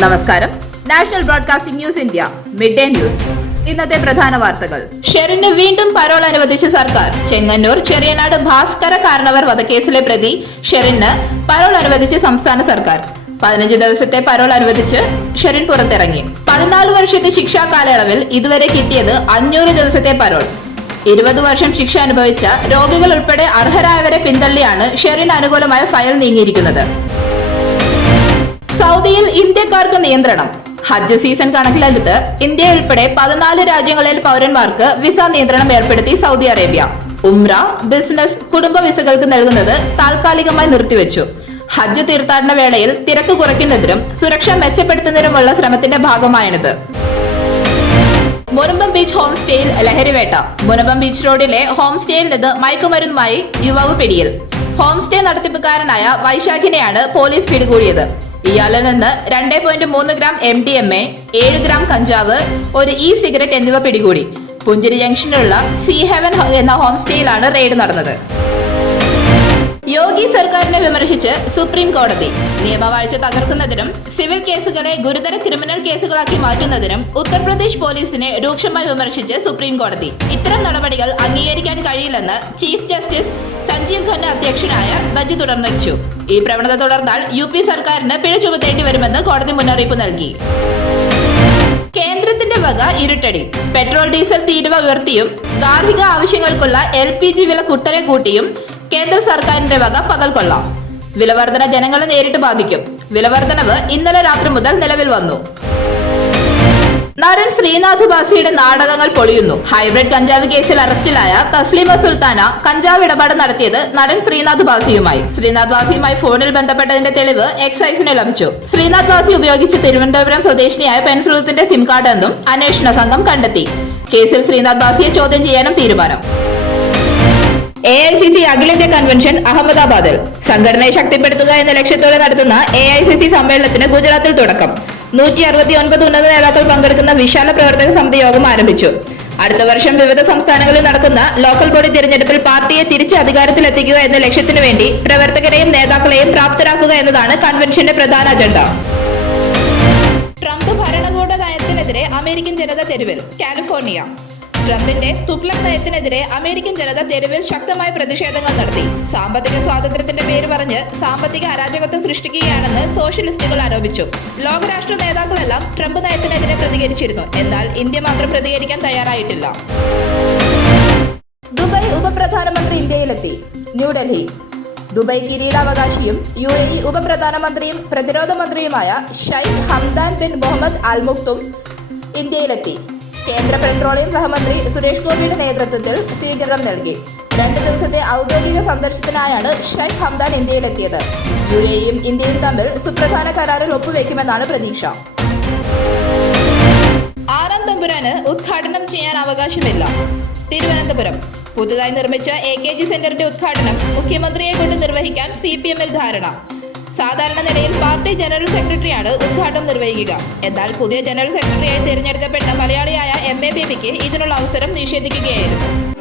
നമസ്കാരം. National broadcasting news India mid day news. ഇന്നത്തെ പ്രധാന വാർത്തകൾ. ഷെറിന് വീണ്ടും പരോൾ അനുവദിച്ച സർക്കാർ. ചെങ്ങന്നൂർ ചെറിയനാട് ഭാസ്കര കാരണവർ വധക്കേസിലെ പ്രതി ഷെറിന് പരോൾ അനുവദിച്ച് സംസ്ഥാന സർക്കാർ. 15 ദിവസത്തെ പരോൾ അനുവദിച്ച് ഷെറിൻ പുറത്തിറങ്ങി. 14 വർഷത്തെ ശിക്ഷാ കാലയളവിൽ ഇതുവരെ കിട്ടിയത് 500 ദിവസത്തെ പരോൾ. 20 വർഷം ശിക്ഷ അനുഭവിച്ച രോഗികൾ ഉൾപ്പെടെ അർഹരായവരെ പിന്തള്ളിയാണ് ഷെറിന് അനുകൂലമായ ഫയൽ നീങ്ങിയിരിക്കുന്നത്. സൗദിയിൽ ഇന്ത്യക്കാർക്ക് നിയന്ത്രണം. ഹജ്ജ് സീസൺ കണക്കിലെടുത്ത് ഇന്ത്യ ഉൾപ്പെടെ 14 രാജ്യങ്ങളിലെ പൗരന്മാർക്ക് വിസ നിയന്ത്രണം ഏർപ്പെടുത്തി സൗദി അറേബ്യ. ഉംറ, ബിസിനസ്, കുടുംബ വിസകൾക്ക് നൽകുന്നത് താൽക്കാലികമായി നിർത്തിവെച്ചു. ഹജ്ജ് തീർത്ഥാടന വേളയിൽ തിരക്ക് കുറയ്ക്കുന്നതിനും സുരക്ഷ മെച്ചപ്പെടുത്തുന്നതിനുമുള്ള ശ്രമത്തിന്റെ ഭാഗമായാണിത്. മുനമ്പം ബീച്ച് ഹോം സ്റ്റേയിൽ ലഹരിവേട്ട. മുനമ്പം ബീച്ച് റോഡിലെ ഹോം സ്റ്റേയിൽ നിന്ന് മയക്കുമരുന്നുമായി യുവാവ് പിടിയിൽ. ഹോം സ്റ്റേ നടത്തിപ്പുകാരനായ വൈശാഖിനെയാണ് പോലീസ് പിടികൂടിയത്. ഇയാളിൽ നിന്ന് 2.3 ഗ്രാം MDMA, 7 ഗ്രാം കഞ്ചാവ്, ഒരു സിഗരറ്റ് എന്നിവ പിടികൂടി. പുഞ്ചിരി ജംഗ്ഷനിലുള്ള സീ ഹെവൻ എന്ന ഹോം സ്റ്റേയിലാണ് റെയ്ഡ് നടന്നത്. യോഗി സർക്കാരിനെ വിമർശിച്ച് സുപ്രീം കോടതി. നിയമവാഴ്ച തകർക്കുന്നതിനും സിവിൽ കേസുകളെ ഗുരുതര ക്രിമിനൽ കേസുകളാക്കി മാറ്റുന്നതിനും ഉത്തർപ്രദേശ് പോലീസിനെ രൂക്ഷമായി വിമർശിച്ച് സുപ്രീം കോടതി. ഇത്തരം നടപടികൾ അംഗീകരിക്കാൻ കഴിയില്ലെന്ന് ചീഫ് ജസ്റ്റിസ് സഞ്ജീവ് ഖന്ന അധ്യക്ഷനായ ബെഞ്ച് തുടർന്നടിച്ചു. ഈ പ്രവണത തുടർന്നാൽ UP സർക്കാരിന് പിഴ ചുമത്തേണ്ടി വരുമെന്ന് കോടതി മുന്നറിയിപ്പ് നൽകി. കേന്ദ്രത്തിന്റെ വക ഇരുട്ടടി. പെട്രോൾ ഡീസൽ തീരുവ ഉയർത്തിയും ഗാർഹിക ആവശ്യങ്ങൾക്കുള്ള LPG വില കുത്തനെ കൂട്ടിയും കേന്ദ്ര സർക്കാരിന്റെ വക പകൽക്കൊള്ളാം. വിലവർധന ജനങ്ങളെ നേരിട്ട് ബാധിക്കും. വിലവർധനവ് ഇന്നലെ രാത്രി മുതൽ നിലവിൽ വന്നു. നടൻ ശ്രീനാഥ് ബാസിയുടെ നാടകങ്ങൾ പൊളിയുന്നു. ഹൈബ്രിഡ് കഞ്ചാവ് കേസിൽ അറസ്റ്റിലായ തസ്ലീമ സുൽത്താന കഞ്ചാവ് ഇടപാട് നടത്തിയത് നടൻ ശ്രീനാഥ് ബാസിയുമായി ഫോണിൽ ബന്ധപ്പെട്ടതിന്റെ തെളിവ് എക്സൈസിന് ലഭിച്ചു. ശ്രീനാഥ് ബാസി ഉപയോഗിച്ച് തിരുവനന്തപുരം സ്വദേശിനിയായ പെൺസുഹൃത്തിന്റെ സിം കാർഡ് എന്നും അന്വേഷണ സംഘം കണ്ടെത്തി. കേസിൽ ശ്രീനാഥ് ബാസിയെ ചോദ്യം ചെയ്യാനും തീരുമാനം. AICC അഖിലേന്ത്യാ കൺവെൻഷൻ അഹമ്മദാബാദിൽ. സംഘടനയെ ശക്തിപ്പെടുത്തുക എന്ന ലക്ഷ്യത്തോടെ നടത്തുന്ന AICC സമ്മേളനത്തിന് ഗുജറാത്തിൽ തുടക്കം. 169 ഉന്നത നേതാക്കൾ പങ്കെടുക്കുന്ന വിശാല പ്രവർത്തക സമിതി യോഗം ആരംഭിച്ചു. അടുത്ത വർഷം വിവിധ സംസ്ഥാനങ്ങളിൽ നടക്കുന്ന ലോക്കൽ ബോഡി തിരഞ്ഞെടുപ്പിൽ പാർട്ടിയെ തിരിച്ച് അധികാരത്തിലെത്തിക്കുക എന്ന ലക്ഷ്യത്തിനു വേണ്ടി പ്രവർത്തകരെയും നേതാക്കളെയും പ്രാപ്തരാക്കുക എന്നതാണ് കൺവെൻഷന്റെ പ്രധാന അജണ്ട. ട്രംപ് ഭരണകൂട നയത്തിനെതിരെ അമേരിക്കൻ ജനത തെരുവിൽ. കാലിഫോർണിയ. ട്രംപിന്റെ തുഗ്ലക് നയത്തിനെതിരെ അമേരിക്കൻ ജനത തെരുവിൽ ശക്തമായ പ്രതിഷേധങ്ങൾ നടത്തി. സാമ്പത്തിക സ്വാതന്ത്ര്യത്തിന്റെ പേര് പറഞ്ഞ് സാമ്പത്തിക അരാജകത്വം സൃഷ്ടിക്കുകയാണെന്ന് സോഷ്യലിസ്റ്റുകൾ ആരോപിച്ചു. ലോകരാഷ്ട്ര നേതാക്കളെല്ലാം ട്രംപ് നയത്തിനെതിരെ പ്രതികരിച്ചിരുന്നു. എന്നാൽ ഇന്ത്യ മാത്രം പ്രതികരിക്കാൻ തയ്യാറായിട്ടില്ല. ദുബായ് ഉപപ്രധാനമന്ത്രി ഇന്ത്യയിലെത്തി. ന്യൂഡൽഹി. ദുബായ് കിരീടാവകാശിയും UAE ഉപപ്രധാനമന്ത്രിയും പ്രതിരോധ മന്ത്രിയുമായ ഷെയ്ഖ് ഹംദാൻ ബിൻ മുഹമ്മദ് അൽ മക്തും ഇന്ത്യയിലെത്തി. കേന്ദ്ര പെട്രോളിയം സഹമന്ത്രി സുരേഷ് ഗോപിയുടെ നേതൃത്വത്തിൽ സ്വീകരണം നൽകി. 2 ദിവസത്തെ ഔദ്യോഗിക സന്ദർശനത്തിനായാണ് ഷെയ്ഖ് ഹംദാൻ ഇന്ത്യയിലെത്തിയത്. UAEയും ഇന്ത്യയും തമ്മിൽ സുപ്രധാന കരാറിൽ ഒപ്പുവെക്കുമെന്നാണ് പ്രതീക്ഷ. 6ാം തമ്പുരാന് ഉദ്ഘാടനം ചെയ്യാൻ അവകാശമില്ല. തിരുവനന്തപുരം. പുതുതായി നിർമ്മിച്ച AKG സെന്ററിന്റെ ഉദ്ഘാടനം മുഖ്യമന്ത്രിയെ കൊണ്ട് നിർവഹിക്കാൻ CPM-ൽ ധാരണ. സാധാരണ നിലയിൽ പാർട്ടി ജനറൽ സെക്രട്ടറിയാണ് ഉദ്ഘാടനം നിർവഹിക്കുക. എന്നാൽ പുതിയ ജനറൽ സെക്രട്ടറിയായി തിരഞ്ഞെടുക്കപ്പെട്ട മലയാളിയായ MA ബേബിക്ക് ഇതിനുള്ള അവസരം നിഷേധിക്കുകയായിരുന്നു.